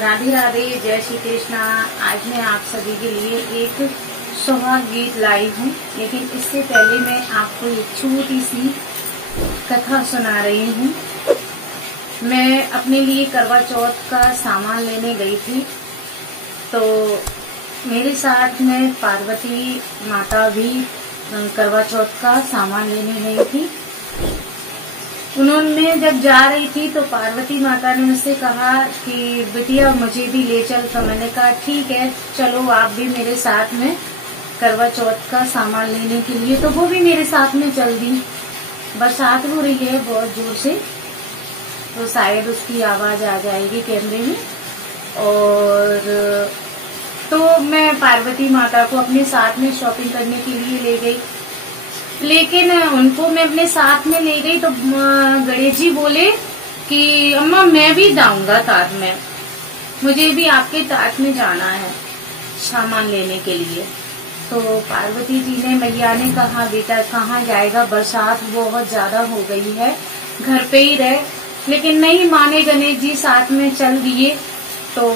राधे राधे, जय श्री कृष्णा। आज मैं आप सभी के लिए एक सुहाग गीत लाई हूँ, लेकिन इससे पहले मैं आपको एक छोटी सी कथा सुना रही हूँ। मैं अपने लिए करवा चौथ का सामान लेने गई थी, तो मेरे साथ में पार्वती माता भी करवा चौथ का सामान लेने गई थी। उन्होंने जब जा रही थी तो पार्वती माता ने मुझसे कहा कि बिटिया मुझे भी ले चल। तो मैंने कहा ठीक है, चलो आप भी मेरे साथ में करवा चौथ का सामान लेने के लिए। तो वो भी मेरे साथ में चल दी। बरसात हो रही है बहुत जोर से, तो शायद उसकी आवाज आ जाएगी कैमरे में। और तो मैं पार्वती माता को अपने साथ में शॉपिंग करने के लिए ले गई, लेकिन उनको मैं अपने साथ में ले गई तो गणेश जी बोले कि अम्मा मैं भी जाऊंगा साथ में, मुझे भी आपके साथ में जाना है सामान लेने के लिए। तो पार्वती जी ने, मैया ने कहा बेटा कहाँ जाएगा, बरसात बहुत ज्यादा हो गई है, घर पे ही रहे। लेकिन नहीं माने गणेश जी, साथ में चल दिए। तो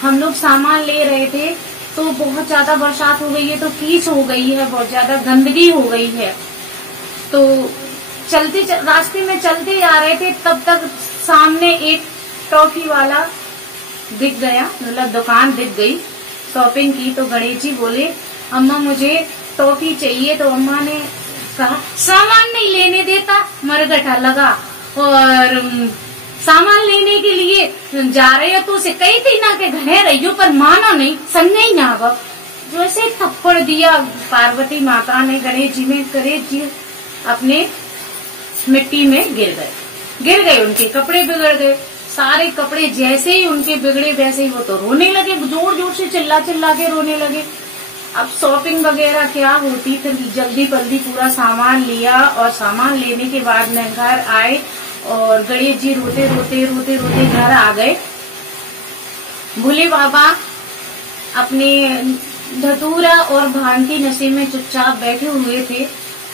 हम लोग सामान ले रहे थे तो बहुत ज्यादा बरसात हो गई है, तो कीच हो गई है, बहुत ज्यादा गंदगी हो गई है। तो रास्ते में चलते जा रहे थे, तब तक सामने एक टॉफी वाला दिख गया, मतलब दुकान दिख गई शॉपिंग की। तो गणेश जी बोले अम्मा मुझे टॉफी चाहिए। तो अम्मा ने कहा सामान नहीं लेने देता, मरगटा लगा, और सामान लेने के लिए जा रहे हो तो उसे कही थी ना कि घरे रहियो, पर माना नहीं, संग ही ना गो। वैसे थप्पड़ दिया पार्वती माता ने गणेश जी में। गणेश जी अपने मिट्टी में गिर गए, उनके कपड़े बिगड़ गए। सारे कपड़े जैसे ही उनके बिगड़े वैसे ही वो तो रोने लगे, जोर जोर से चिल्ला चिल्ला के रोने लगे। अब शॉपिंग वगैरह क्या होती, फिर जल्दी जल्दी पूरा सामान लिया, और सामान लेने के बाद मैं घर आए और गणेश जी रोते रोते घर आ गए। भोले बाबा अपने धतूरा और भांग के नशे में चुपचाप बैठे हुए थे,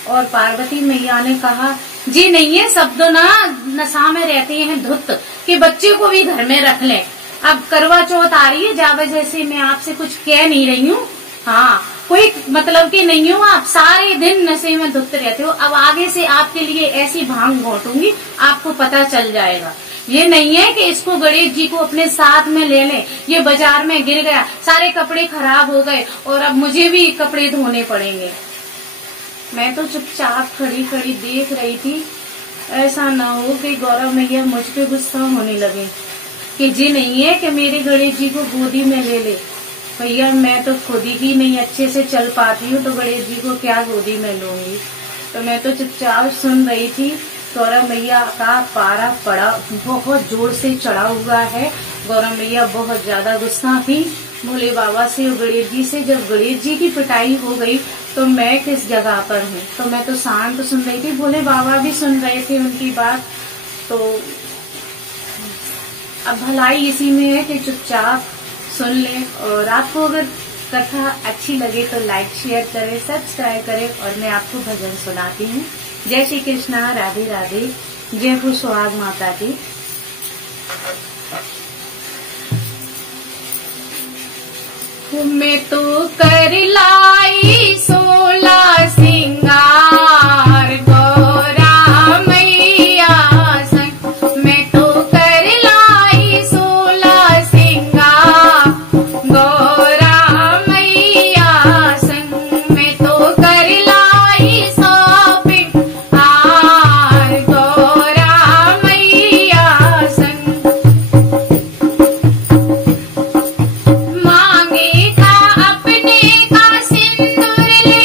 और पार्वती मैया ने कहा जी नहीं है, सब तो ना नशा में रहते हैं धुत, कि बच्चे को भी घर में रख लें। अब करवा चौथ आ रही है, जा वजह से मैं आपसे कुछ कह नहीं रही हूँ, हाँ कोई मतलब कि नहीं हो, आप सारे दिन नशे में धुत रहते हो। अब आगे से आपके लिए ऐसी भांग घोटूंगी, आपको पता चल जाएगा। ये नहीं है कि इसको गणेश जी को अपने साथ में ले लें। ये बाजार में गिर गया, सारे कपड़े खराब हो गए, और अब मुझे भी कपड़े धोने पड़ेंगे। मैं तो चुपचाप खड़ी खड़ी देख रही थी। ऐसा ना हो कि गौरव मैया मुझ पे गुस्सा होने लगे कि जी नहीं है कि मेरे गणेश जी को गोदी में ले ले। भैया मैं तो खुद ही नहीं अच्छे से चल पाती हूँ, तो गणेश जी को क्या गोदी में लूंगी। तो मैं तो चुपचाप सुन रही थी। गौरव मैया का पारा पड़ा बहुत जोर से चढ़ा हुआ है। गौरव मैया बहुत ज्यादा गुस्सा थी भोले बाबा से और गणेश जी से। जब गणेश जी की पिटाई हो गई तो मैं किस जगह पर हूँ, तो मैं तो शांत सुन रही थी। भोले बाबा भी सुन रहे थे उनकी बात। तो अब भलाई इसी में है कि चुपचाप सुन लें। और आपको अगर कथा अच्छी लगे तो लाइक शेयर करें, सब्सक्राइब करें। और मैं आपको भजन सुनाती हूँ। जय श्री कृष्णा, राधे राधे, जय हो सुहाग माता की। मैं तो कर लाई 16 सिंगार गौरा मैया संग। मैं तो कर लाई 16 सिंगार गौरा मैया संग। मैं तो कर लाई शॉपिंग हार गौरा मैया संग। मांगे था अपने का सिंदूर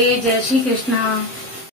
राधे, जय श्री कृष्णा।